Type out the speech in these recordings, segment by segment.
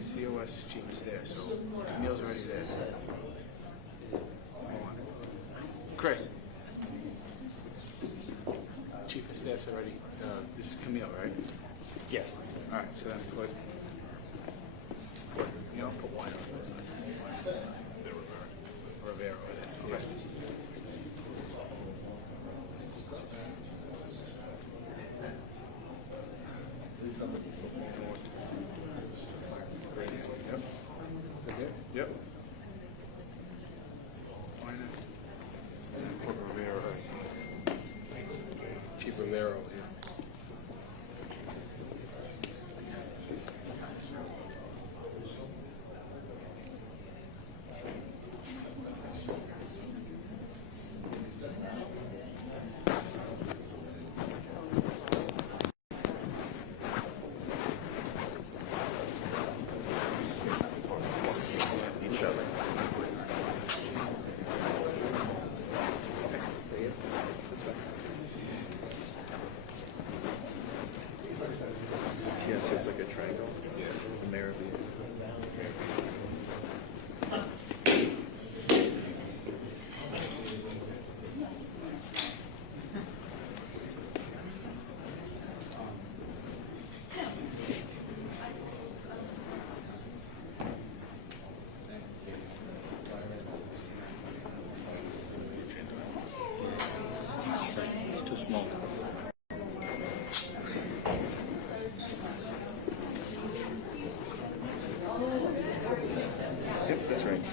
COS is cheapest there, so Camille's already there. Hold on. Chris. Chief of Staff's already, this is Camille, right? Yes. All right, so then put you don't put wine on this. Rivera. Okay. Yep. And put Rivera. Chief Rivera over here. Yeah, so it's like a triangle. Yeah. The mayor of the. It's too small. Yep, that's right.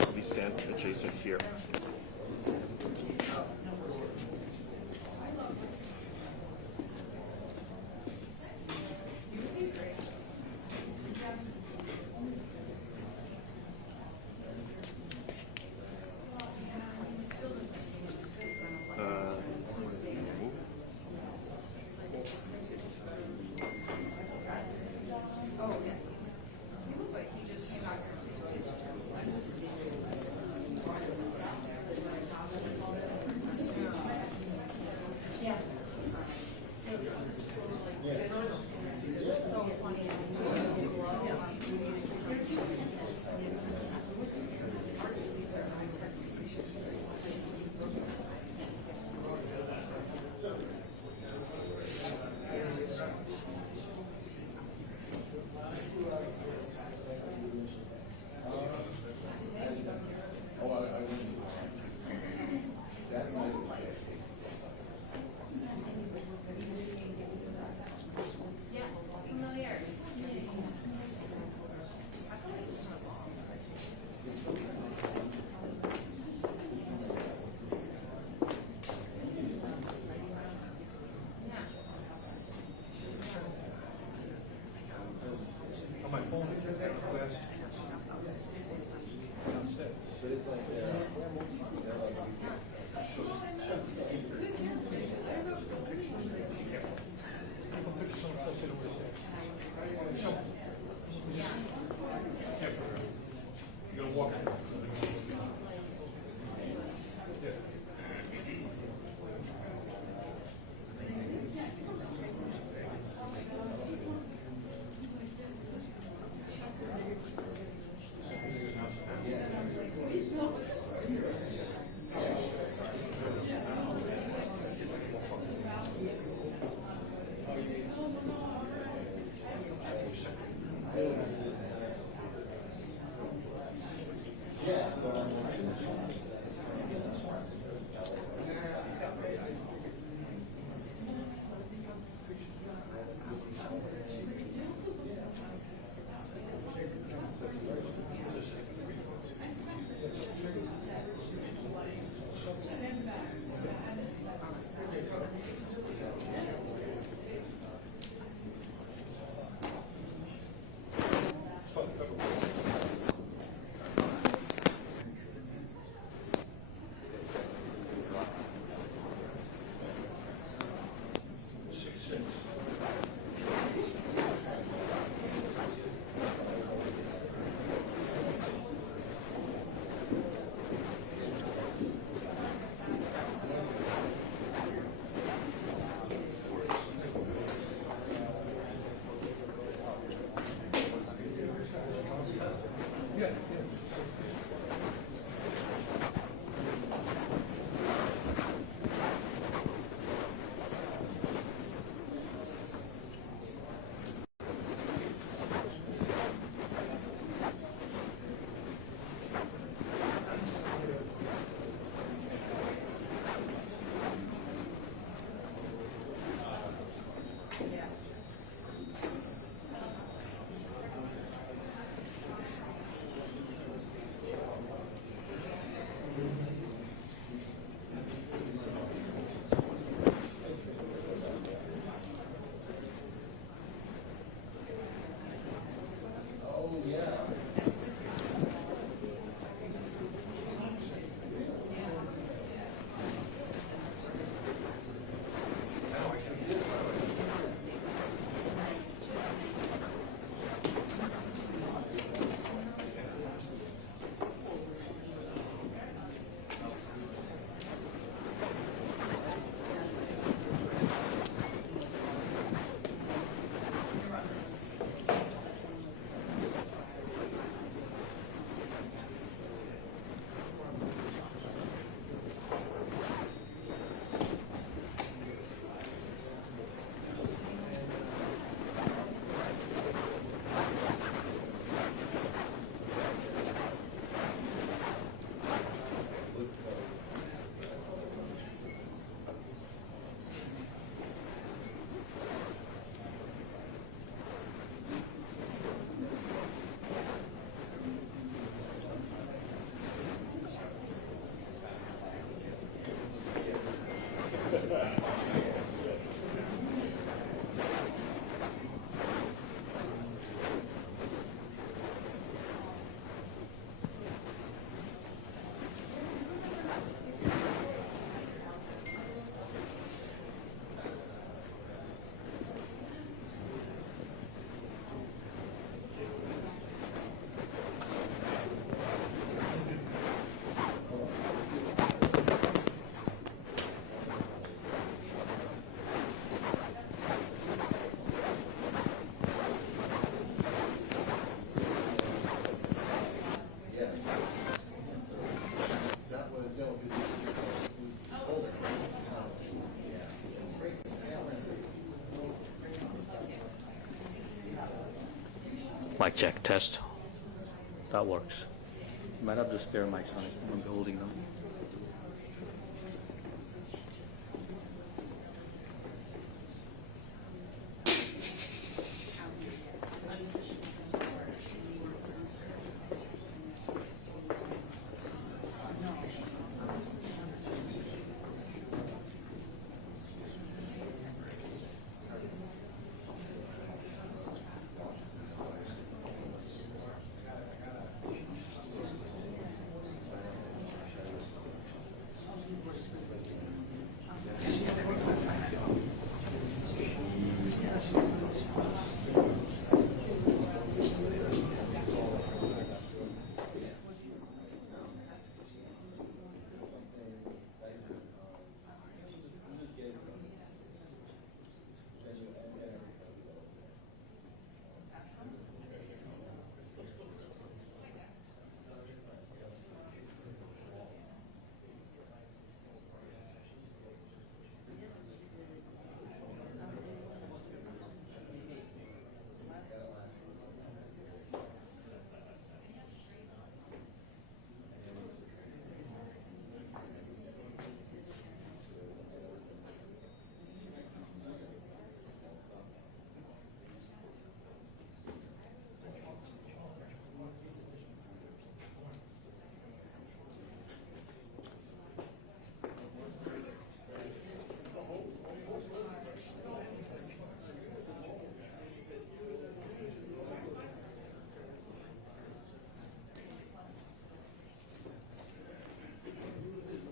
I'll be stand adjacent here. Mic check, test. That works. You might have the spare mics on it. I'm going to be holding them.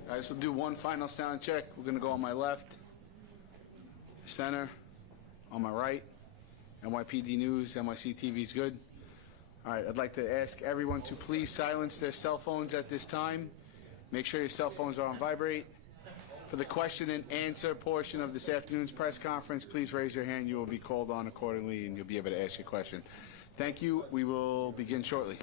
All right, so we'll do one final sound check. We're going to go on my left, center, on my right. NYPD News, NYC TV is good. All right, I'd like to ask everyone to please silence their cell phones at this time. Make sure your cell phones are on vibrate. For the question and answer portion of this afternoon's press conference, please raise your hand. You will be called on accordingly, and you'll be able to ask your question. Thank you. We will begin shortly.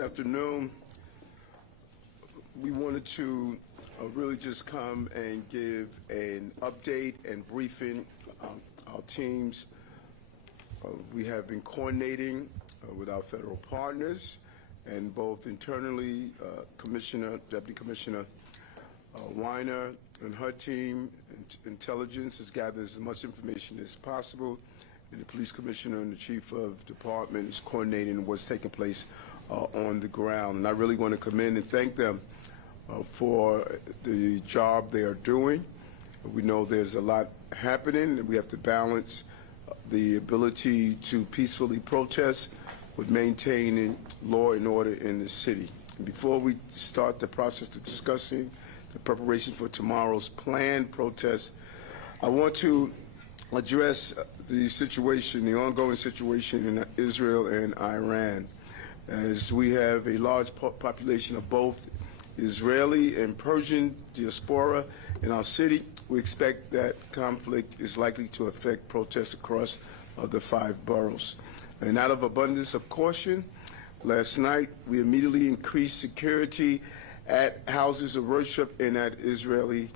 Good afternoon. We wanted to really just come and give an update and briefing our teams. We have been coordinating with our federal partners, and both internally, Deputy Commissioner Weiner and her team, intelligence, has gathered as much information as possible, and the police commissioner and the chief of department is coordinating what's taking place on the ground. And I really want to commend and thank them for the job they are doing. We know there's a lot happening, and we have to balance the ability to peacefully protest with maintaining law and order in the city. And before we start the process of discussing the preparation for tomorrow's planned protest, I want to address the situation, the ongoing situation in Israel and Iran. As we have a large population of both Israeli and Persian diaspora in our city, we expect that conflict is likely to affect protests across the 5 boroughs. And out of abundance of caution, last night we immediately increased security at houses of worship and at Israeli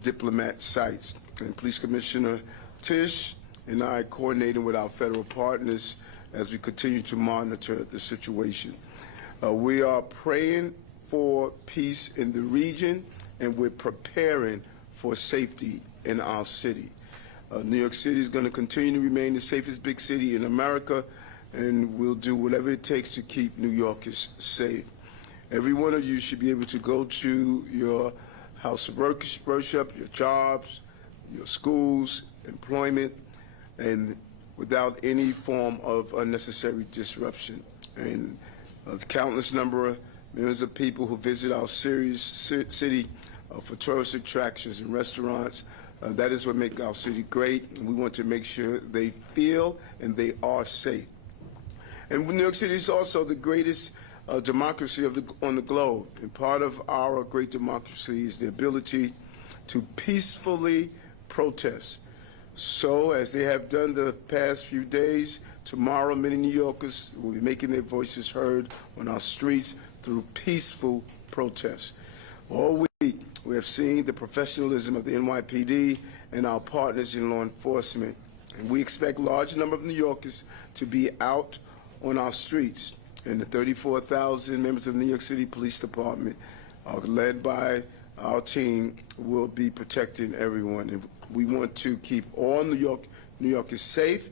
diplomat sites. And Police Commissioner Tish and I coordinating with our federal partners as we continue to monitor the situation. We are praying for peace in the region, and we're preparing for safety in our city. New York City is going to continue to remain the safest big city in America, and we'll do whatever it takes to keep New Yorkers safe. Every one of you should be able to go to your house of worship, your jobs, your schools, employment, and without any form of unnecessary disruption. And countless number of millions of people who visit our city for tourist attractions and restaurants. That is what makes our city great, and we want to make sure they feel and they are safe. And New York City is also the greatest democracy on the globe, and part of our great democracy is the ability to peacefully protest. So, as they have done the past few days, tomorrow many New Yorkers will be making their voices heard on our streets through peaceful protests. All week, we have seen the professionalism of the NYPD and our partners in law enforcement, and we expect a large number of New Yorkers to be out on our streets. And the 34,000 members of the New York City Police Department, led by our team, will be protecting everyone. And we want to keep all New Yorkers safe,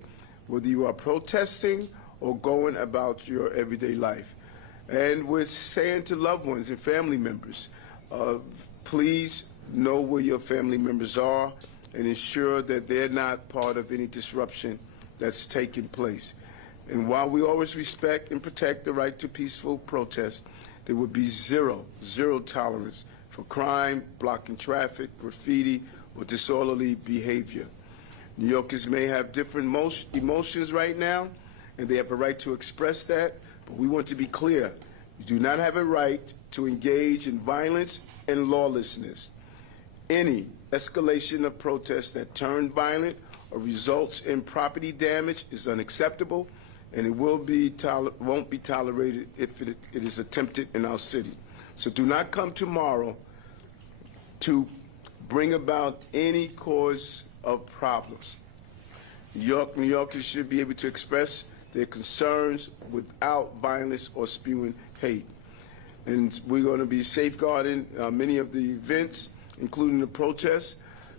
whether you are protesting or going about your everyday life. And we're saying to loved ones and family members, please know where your family members are and ensure that they're not part of any disruption that's taking place. And while we always respect and protect the right to peaceful protest, there will be zero tolerance for crime, blocking traffic, graffiti, or disorderly behavior. New Yorkers may have different emotions right now, and they have a right to express that, but we want to be clear. You do not have a right to engage in violence and lawlessness. Any escalation of protests that turn violent or results in property damage is unacceptable, and it won't be tolerated if it is attempted in our city. So do not come tomorrow to bring about any cause of problems. New Yorkers should be able to express their concerns without violence or spewing hate. And we're going to be safeguarding many of the events, including the protests,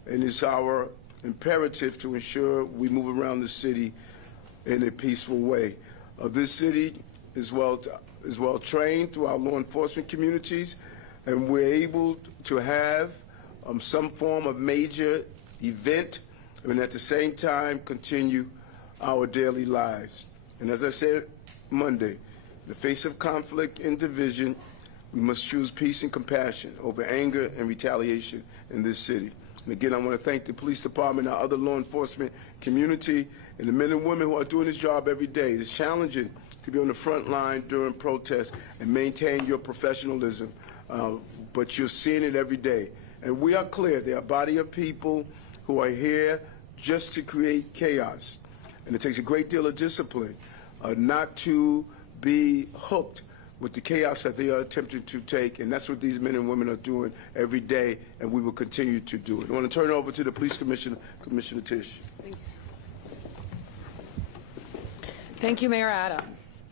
and it's our imperative to ensure we move around the city in a peaceful way. This city is well trained through our law enforcement communities, and we're able to have some form of major event, and at the same time continue our daily lives. And as I said Monday, in the face of conflict and division, we must choose peace and compassion over anger and retaliation in this city. And again, I want to thank the police department, our other law enforcement community, and the men and women who are doing this job every day. It's challenging to be on the front line during protests and maintain your professionalism, but you're seeing it every day. And we are clear, there are a body of people who are here just to create chaos. And it takes a great deal of discipline not to be hooked with the chaos that they are attempting to take, and that's what these men and women are doing every day, and we will continue to do it. I want to turn it over to the Police Commissioner, Commissioner Tish. Thanks. Thank you, Mayor Adams.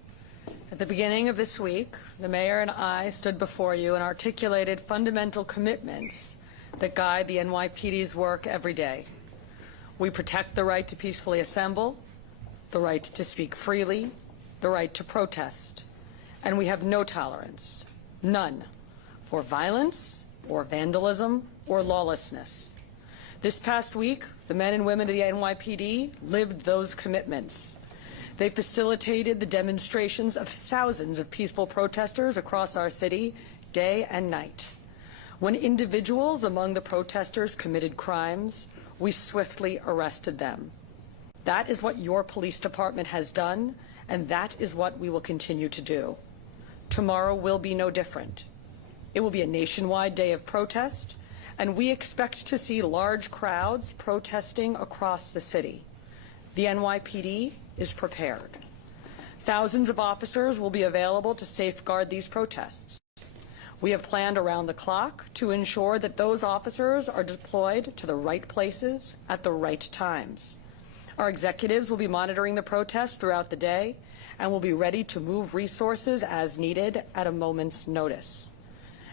At the beginning of this week, the mayor and I stood before you and articulated fundamental commitments that guide the NYPD's work every day. We protect the right to peacefully assemble, the right to speak freely, the right to protest, and we have no tolerance, none, for violence or vandalism or lawlessness. This past week, the men and women of the NYPD lived those commitments. They facilitated the demonstrations of thousands of peaceful protesters across our city, day and night. When individuals among the protesters committed crimes, we swiftly arrested them. That is what your police department has done, and that is what we will continue to do. Tomorrow will be no different. It will be a nationwide day of protest, and we expect to see large crowds protesting across the city. The NYPD is prepared. Thousands of officers will be available to safeguard these protests. We have planned around the clock to ensure that those officers are deployed to the right places at the right times. Our executives will be monitoring the protests throughout the day and will be ready to move resources as needed at a moment's notice.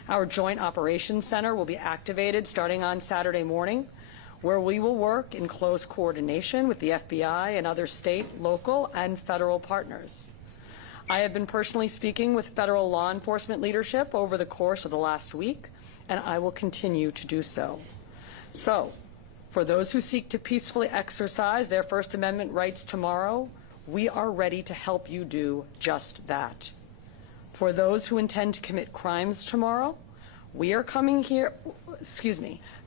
Our Joint Operations Center will be activated starting on Saturday morning, where we will work in close coordination with the FBI and other state, local, and federal partners. I have been personally speaking with federal law enforcement leadership over the course of the last week, and I will continue to do so. So, for those who seek to peacefully exercise their First Amendment rights tomorrow, we are ready to help you do just that. For those who intend to commit crimes tomorrow, we are coming here,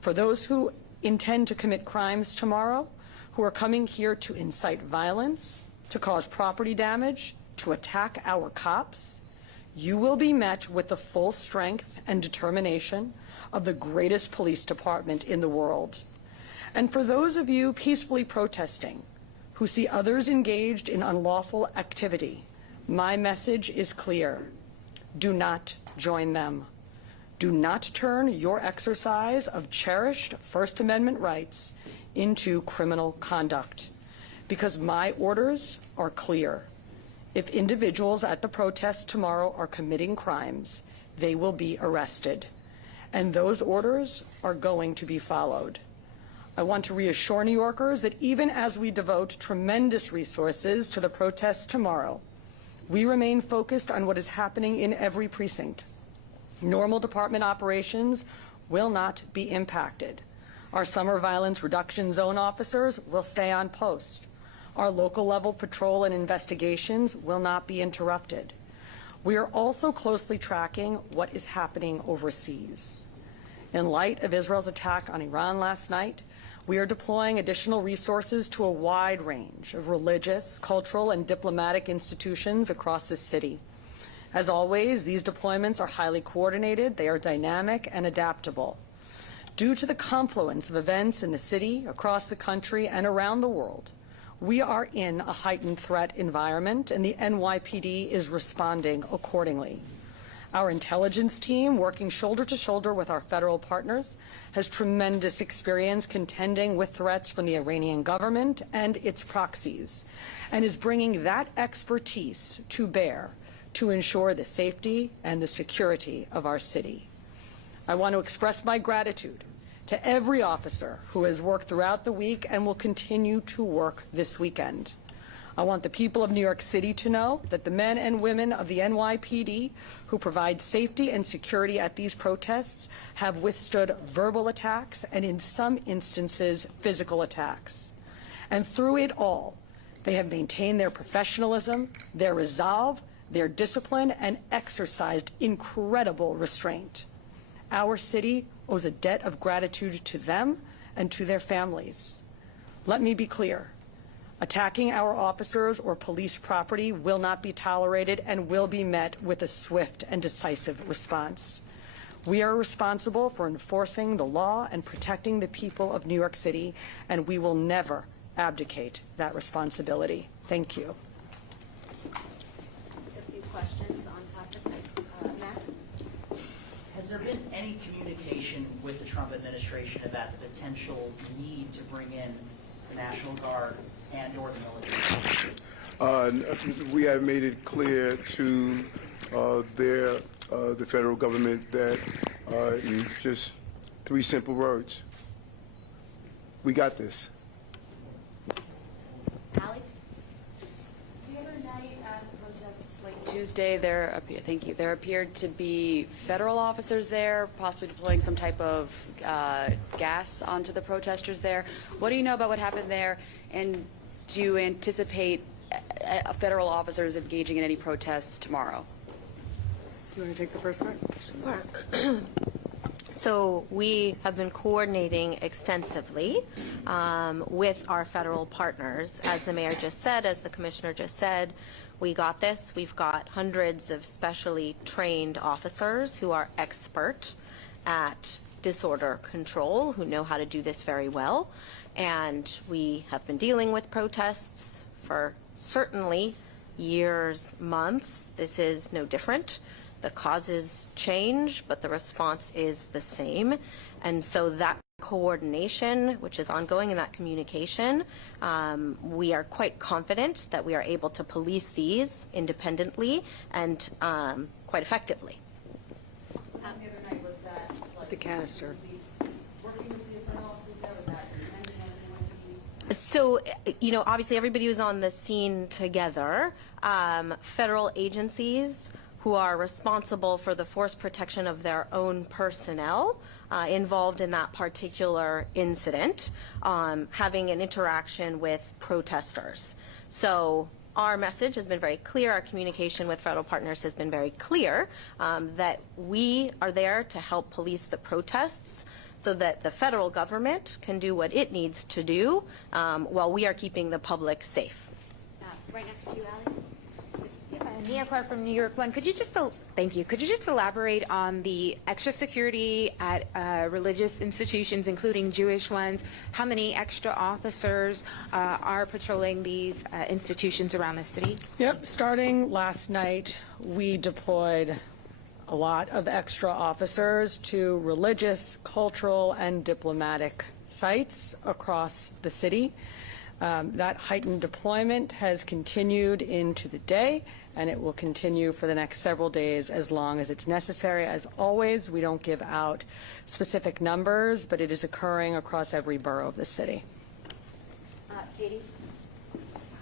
for those who intend to commit crimes tomorrow, who are coming here to incite violence, to cause property damage, to attack our cops, you will be met with the full strength and determination of the greatest police department in the world. And for those of you peacefully protesting, who see others engaged in unlawful activity, my message is clear. Do not join them. Do not turn your exercise of cherished First Amendment rights into criminal conduct, because my orders are clear. If individuals at the protest tomorrow are committing crimes, they will be arrested, and those orders are going to be followed. I want to reassure New Yorkers that even as we devote tremendous resources to the protests tomorrow, we remain focused on what is happening in every precinct. Normal department operations will not be impacted. Our summer violence reduction zone officers will stay on post. Our local level patrol and investigations will not be interrupted. We are also closely tracking what is happening overseas. In light of Israel's attack on Iran last night, we are deploying additional resources to a wide range of religious, cultural, and diplomatic institutions across the city. As always, these deployments are highly coordinated, they are dynamic and adaptable. Due to the confluence of events in the city, across the country, and around the world, we are in a heightened threat environment, and the NYPD is responding accordingly. Our intelligence team, working shoulder to shoulder with our federal partners, has tremendous experience contending with threats from the Iranian government and its proxies, and is bringing that expertise to bear to ensure the safety and the security of our city. I want to express my gratitude to every officer who has worked throughout the week and will continue to work this weekend. I want the people of New York City to know that the men and women of the NYPD who provide safety and security at these protests have withstood verbal attacks and, in some instances, physical attacks. And through it all, they have maintained their professionalism, their resolve, their discipline, and exercised incredible restraint. Our city owes a debt of gratitude to them and to their families. Let me be clear. Attacking our officers or police property will not be tolerated and will be met with a swift and decisive response. We are responsible for enforcing the law and protecting the people of New York City, and we will never abdicate that responsibility. Thank you. A few questions on topic. Has there been any communication with the Trump administration about the potential need to bring in the National Guard and/or the military? We have made it clear to the federal government that in just 3 simple words, we got this. Allie? The other night at the protests late Tuesday, there appeared to be federal officers there, possibly deploying some type of gas onto the protesters there. What do you know about what happened there, and do you anticipate federal officers engaging in any protests tomorrow? Do you want to take the first part? Sure. So we have been coordinating extensively with our federal partners. As the mayor just said, as the commissioner just said, we got this. We've got hundreds of specially trained officers who are expert at disorder control, who know how to do this very well. And we have been dealing with protests for certainly years, months. This is no different. The causes change, but the response is the same. And so that coordination, which is ongoing, and that communication, we are quite confident that we are able to police these independently and quite effectively. The other night, was that like The canister. working with the federal officers there? Was that intentional in NYPD? So, you know, obviously everybody was on the scene together. Federal agencies who are responsible for the force protection of their own personnel involved in that particular incident, having an interaction with protesters. So our message has been very clear, our communication with federal partners has been very clear, that we are there to help police the protests so that the federal government can do what it needs to do while we are keeping the public safe. Right next to you, Allie. Nia Clark from New York One. Could you just thank you? Could you just elaborate on the extra security at religious institutions, including Jewish ones? How many extra officers are patrolling these institutions around the city? Yep, starting last night, we deployed a lot of extra officers to religious, cultural, and diplomatic sites across the city. That heightened deployment has continued into the day, and it will continue for the next several days as long as it's necessary. As always, we don't give out specific numbers, but it is occurring across every borough of the city. Katie?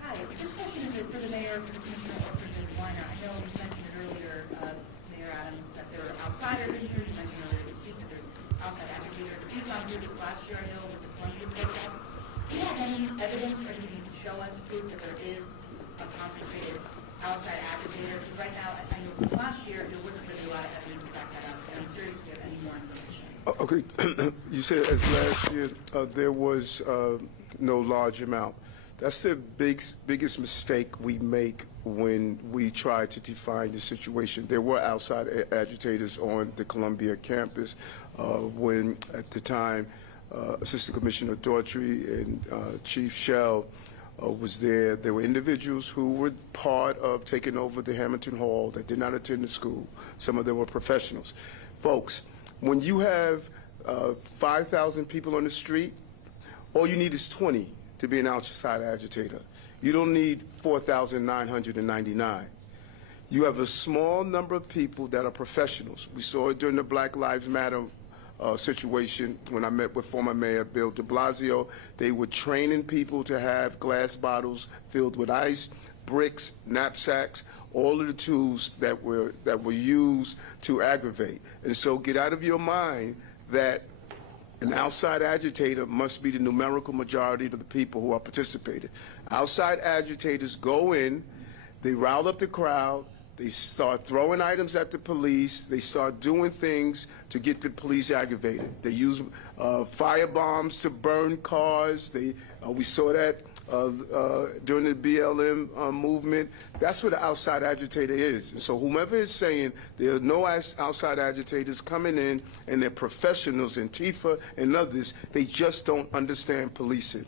Hi, this question is for the mayor, for the commissioner, or for Ms. Weiner. I know you mentioned it earlier, Mayor Adams, that there are outsiders in here. You mentioned earlier this week that there's outside agitators. We've gone through this last year, I know, with the Columbia protests. Do you have any evidence or anything you can show us, proof that there is a concentrated outside agitator? Because right now, I know from last year, there wasn't really a lot of evidence to back that up, and I'm curious if you have any more information. Okay, you said as last year there was no large amount. That's the biggest mistake we make when we try to define the situation. There were outside agitators on the Columbia campus when, at the time, Assistant Commissioner Daughtry and Chief Shell was there. There were individuals who were part of taking over the Hamilton Hall that did not attend the school. Some of them were professionals. Folks, when you have 5,000 people on the street, all you need is 20 to be an outside agitator. You don't need 4,999. You have a small number of people that are professionals. We saw it during the Black Lives Matter situation when I met with former Mayor Bill de Blasio. They were training people to have glass bottles filled with ice, bricks, knapsacks, all of the tools that were used to aggravate. And so get out of your mind that an outside agitator must be the numerical majority of the people who are participating. Outside agitators go in, they rile up the crowd, they start throwing items at the police, they start doing things to get the police aggravated. They use fire bombs to burn cars. We saw that during the BLM movement. That's what an outside agitator is. And so whomever is saying there are no outside agitators coming in and they're professionals, Antifa and others, they just don't understand policing.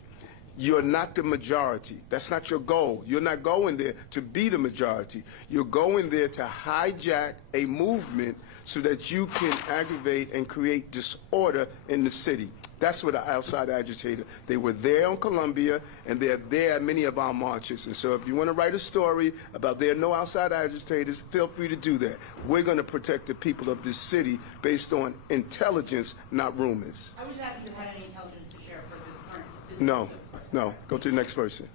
You're not the majority. That's not your goal. You're not going there to be the majority. You're going there to hijack a movement so that you can aggravate and create disorder in the city. That's what an outside agitator. They were there on Columbia, and they're there at many of our marches. And so if you want to write a story about there are no outside agitators, feel free to do that. We're going to protect the people of this city based on intelligence, not rumors. I was asking if you had any intelligence to share for this current. No, no. Go to the next person.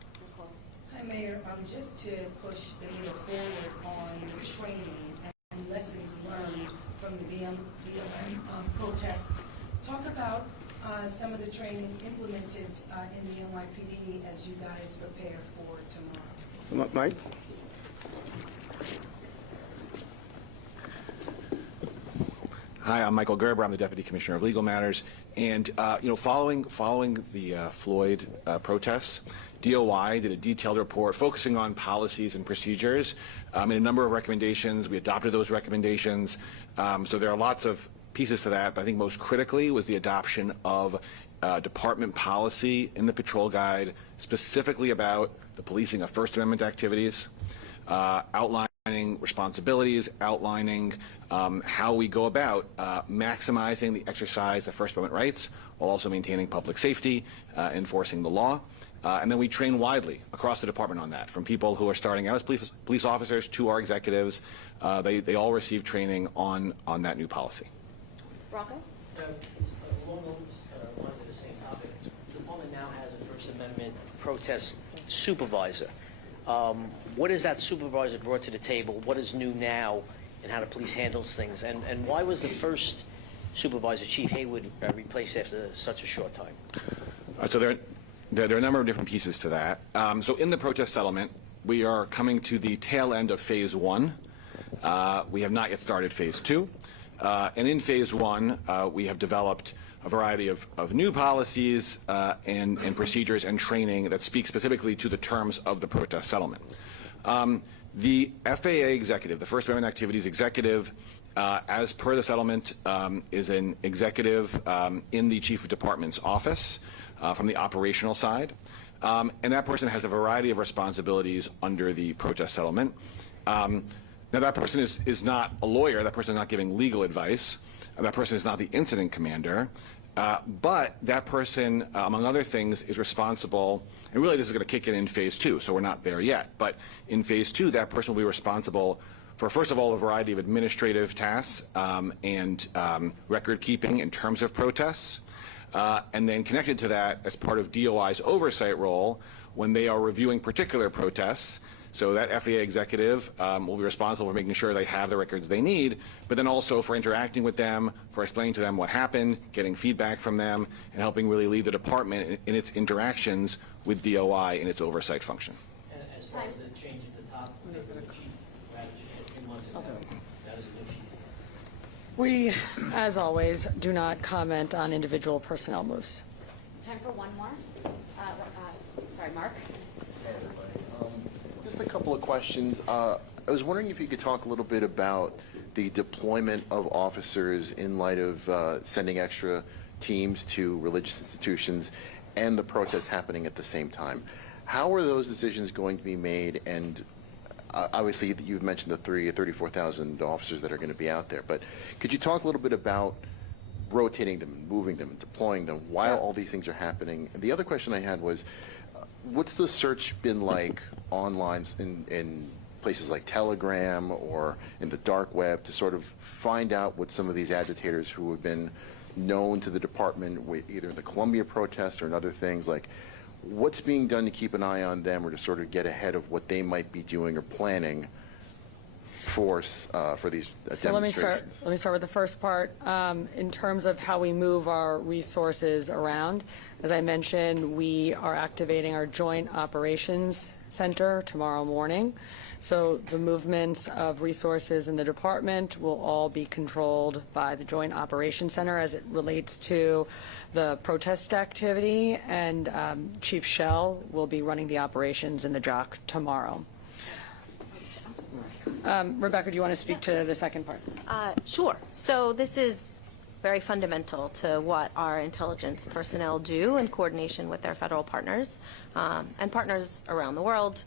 Hi, Mayor. Just to push the mayor forward on the training and lessons learned from the BLM protests, talk about some of the training implemented in the NYPD as you guys prepare for tomorrow. Mike? Hi, I'm Michael Gerber. I'm the Deputy Commissioner of Legal Matters. And, following the Floyd protests, DOI did a detailed report focusing on policies and procedures and a number of recommendations. We adopted those recommendations. So there are lots of pieces to that, but I think most critically was the adoption of department policy in the patrol guide, specifically about the policing of First Amendment activities, outlining responsibilities, outlining how we go about maximizing the exercise of First Amendment rights while also maintaining public safety, enforcing the law. And then we train widely across the department on that, from people who are starting out as police officers to our executives. They all receive training on that new policy. Rocco? Along those lines of the same topic, the department now has a First Amendment protest supervisor. What has that supervisor brought to the table? What is new now in how the police handles things? And why was the first supervisor, Chief Haywood, replaced after such a short time? So there are a number of different pieces to that. So in the protest settlement, we are coming to the tail end of Phase 1. We have not yet started Phase 2. And in Phase 1, we have developed a variety of new policies and procedures and training that speak specifically to the terms of the protest settlement. The FAA executive, the First Amendment Activities executive, as per the settlement, is an executive in the Chief of Department's office from the operational side. And that person has a variety of responsibilities under the protest settlement. Now, that person is not a lawyer. That person is not giving legal advice. That person is not the incident commander. But that person, among other things, is responsible, and really this is going to kick in Phase 2, so we're not there yet. But in Phase 2, that person will be responsible for, first of all, a variety of administrative tasks and record keeping in terms of protests. And then connected to that, as part of DOI's oversight role, when they are reviewing particular protests, so that FAA executive will be responsible for making sure they have the records they need, but then also for interacting with them, for explaining to them what happened, getting feedback from them, and helping really lead the department in its interactions with DOI in its oversight function. And as far as the change at the top, the chief just a few months ago, that is a new chief. We, as always, do not comment on individual personnel moves. Time for one more. Sorry, Mark. Just a couple of questions. I was wondering if you could talk a little bit about the deployment of officers in light of sending extra teams to religious institutions and the protest happening at the same time. How are those decisions going to be made? And obviously, you've mentioned the 34,000 officers that are going to be out there, but could you talk a little bit about rotating them, moving them, deploying them while all these things are happening? And the other question I had was, what's the search been like online in places like Telegram or in the dark web to sort of find out what some of these agitators who have been known to the department, either in the Columbia protests or in other things, like what's being done to keep an eye on them or to sort of get ahead of what they might be doing or planning for these demonstrations? Let me start with the first part. In terms of how we move our resources around, as I mentioned, we are activating our Joint Operations Center tomorrow morning. So the movements of resources in the department will all be controlled by the Joint Operations Center as it relates to the protest activity, and Chief Shell will be running the operations in the JOC tomorrow. Rebecca, do you want to speak to the second part? Sure. So this is very fundamental to what our intelligence personnel do in coordination with their federal partners and partners around the world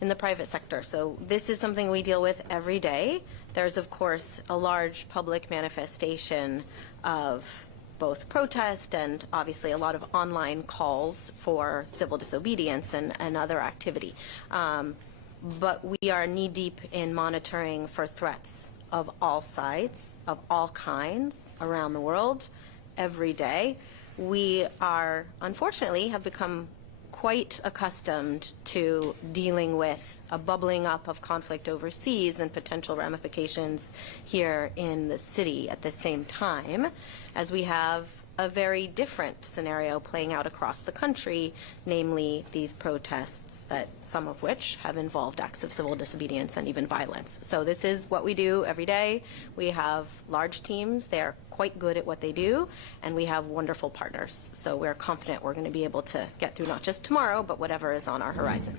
in the private sector. So this is something we deal with every day. There's, of course, a large public manifestation of both protest and obviously a lot of online calls for civil disobedience and other activity. But we are knee-deep in monitoring for threats of all sides, of all kinds around the world every day. We are, unfortunately, have become quite accustomed to dealing with a bubbling up of conflict overseas and potential ramifications here in the city at the same time, as we have a very different scenario playing out across the country, namely these protests, that some of which have involved acts of civil disobedience and even violence. So this is what we do every day. We have large teams. They're quite good at what they do, and we have wonderful partners. So we're confident we're going to be able to get through not just tomorrow, but whatever is on our horizon.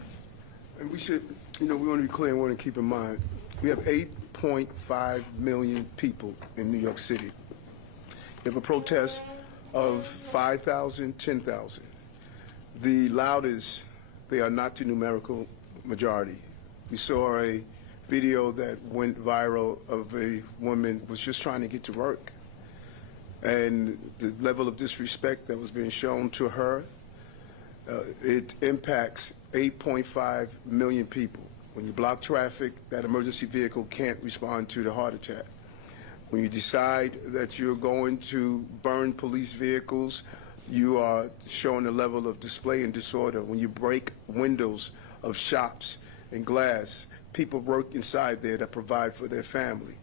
And we should, we want to be clear and want to keep in mind, we have 8.5 million people in New York City. We have a protest of 5,000, 10,000. The loudest, they are not the numerical majority. We saw a video that went viral of a woman was just trying to get to work. And the level of disrespect that was being shown to her, it impacts 8.5 million people. When you block traffic, that emergency vehicle can't respond to the heart attack. When you decide that you're going to burn police vehicles, you are showing a level of display and disorder. When you break windows of shops and glass, people work inside there that provide for their family.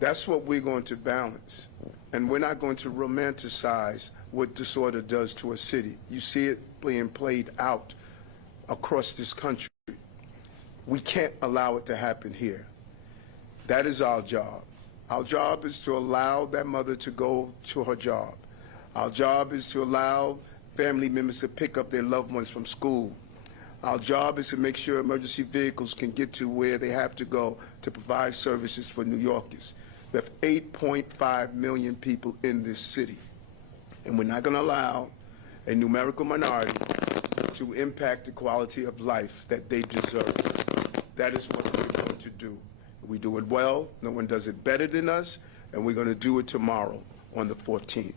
That's what we're going to balance. And we're not going to romanticize what disorder does to a city. You see it being played out across this country. We can't allow it to happen here. That is our job. Our job is to allow that mother to go to her job. Our job is to allow family members to pick up their loved ones from school. Our job is to make sure emergency vehicles can get to where they have to go to provide services for New Yorkers. We have 8.5 million people in this city, and we're not going to allow a numerical minority to impact the quality of life that they deserve. That is what we're going to do. We do it well. No one does it better than us, and we're going to do it tomorrow on the 14th.